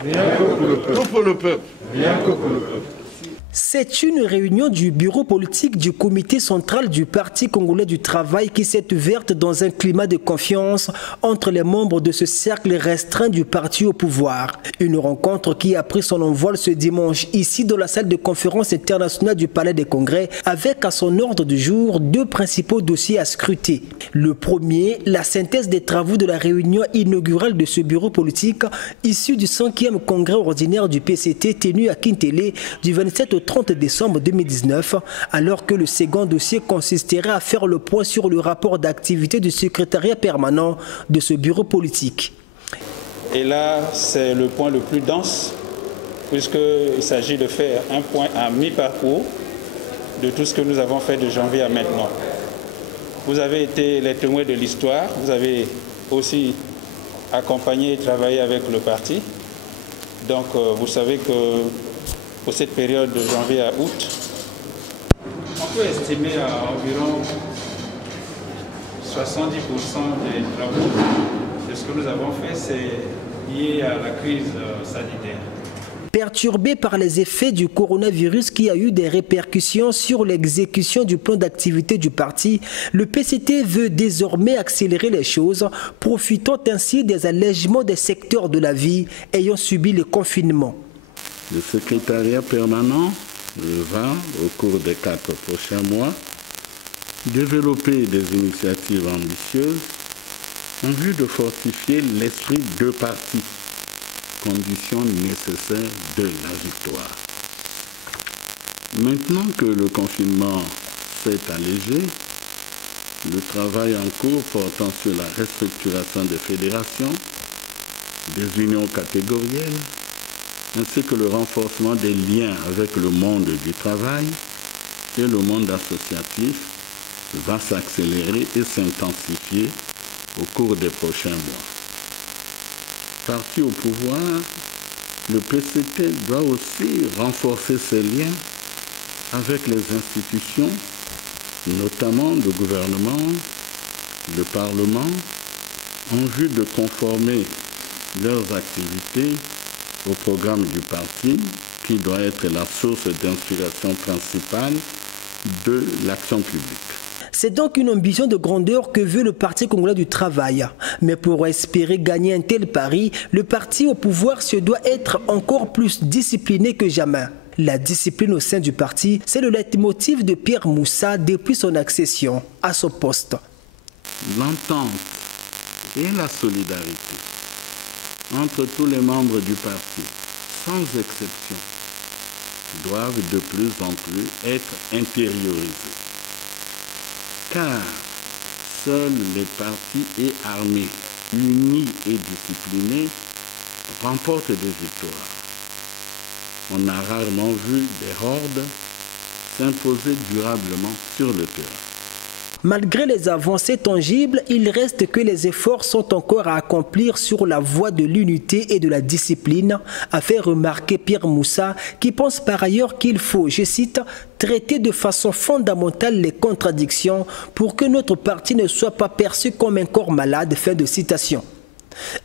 Rien que pour le peuple. Tout pour le peuple. Rien que pour le peuple. C'est une réunion du bureau politique du comité central du Parti congolais du travail qui s'est ouverte dans un climat de confiance entre les membres de ce cercle restreint du parti au pouvoir. Une rencontre qui a pris son envol ce dimanche ici dans la salle de conférence internationale du Palais des Congrès avec à son ordre du jour deux principaux dossiers à scruter. Le premier, la synthèse des travaux de la réunion inaugurale de ce bureau politique issu du 5e congrès ordinaire du PCT tenu à Kintélé du 27 au 30 décembre 2019, alors que le second dossier consisterait à faire le point sur le rapport d'activité du secrétariat permanent de ce bureau politique. Et là, c'est le point le plus dense, puisqu'il s'agit de faire un point à mi-parcours de tout ce que nous avons fait de janvier à maintenant. Vous avez été les témoins de l'histoire, vous avez aussi accompagné et travaillé avec le parti. Donc, vous savez que pour cette période de janvier à août, on peut estimer à environ 70% des travaux de ce que nous avons fait, c'est lié à la crise sanitaire. Perturbé par les effets du coronavirus qui a eu des répercussions sur l'exécution du plan d'activité du parti, le PCT veut désormais accélérer les choses, profitant ainsi des allègements des secteurs de la vie ayant subi le confinement. Le secrétariat permanent va, au cours des 4 prochains mois, développer des initiatives ambitieuses en vue de fortifier l'esprit de parti, condition nécessaire de la victoire. Maintenant que le confinement s'est allégé, le travail en cours portant sur la restructuration des fédérations, des unions catégorielles, ainsi que le renforcement des liens avec le monde du travail et le monde associatif va s'accélérer et s'intensifier au cours des prochains mois. Parti au pouvoir, le PCT doit aussi renforcer ses liens avec les institutions, notamment le gouvernement, le Parlement, en vue de conformer leurs activités au programme du parti, qui doit être la source d'inspiration principale de l'action publique. C'est donc une ambition de grandeur que veut le Parti congolais du travail. Mais pour espérer gagner un tel pari, le parti au pouvoir se doit être encore plus discipliné que jamais. La discipline au sein du parti, c'est le leitmotiv de Pierre Moussa depuis son accession à son poste. L'entente et la solidarité entre tous les membres du parti, sans exception, doivent de plus en plus être intériorisés. Car seuls les partis et armées, unis et disciplinés, remportent des victoires. On a rarement vu des hordes s'imposer durablement sur le terrain. Malgré les avancées tangibles, il reste que les efforts sont encore à accomplir sur la voie de l'unité et de la discipline, a fait remarquer Pierre Moussa, qui pense par ailleurs qu'il faut, je cite, traiter de façon fondamentale les contradictions pour que notre parti ne soit pas perçu comme un corps malade, fin de citation.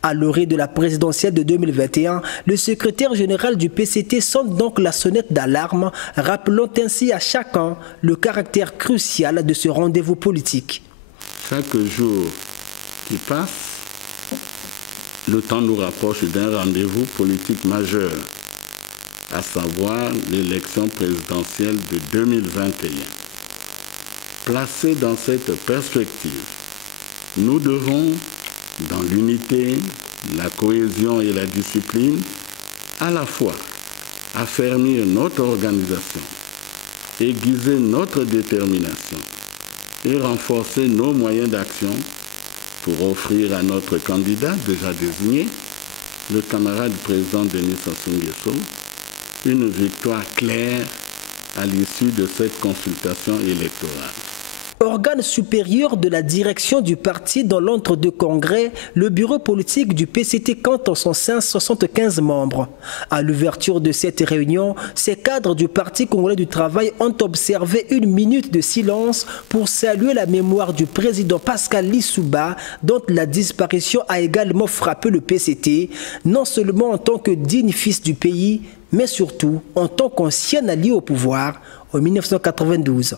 À l'orée de la présidentielle de 2021, le secrétaire général du PCT sonne donc la sonnette d'alarme, rappelant ainsi à chacun le caractère crucial de ce rendez-vous politique. Chaque jour qui passe, le temps nous rapproche d'un rendez-vous politique majeur, à savoir l'élection présidentielle de 2021. Placés dans cette perspective, nous devons, dans l'unité, la cohésion et la discipline, à la fois affermir notre organisation, aiguiser notre détermination et renforcer nos moyens d'action pour offrir à notre candidat déjà désigné, le camarade président Denis Sassou Nguesso, une victoire claire à l'issue de cette consultation électorale. Organe supérieur de la direction du parti dans l'entre-deux congrès, le bureau politique du PCT compte en son sein 75 membres. À l'ouverture de cette réunion, ces cadres du Parti congolais du travail ont observé une minute de silence pour saluer la mémoire du président Pascal Lissouba, dont la disparition a également frappé le PCT, non seulement en tant que digne fils du pays, mais surtout en tant qu'ancien allié au pouvoir en 1992.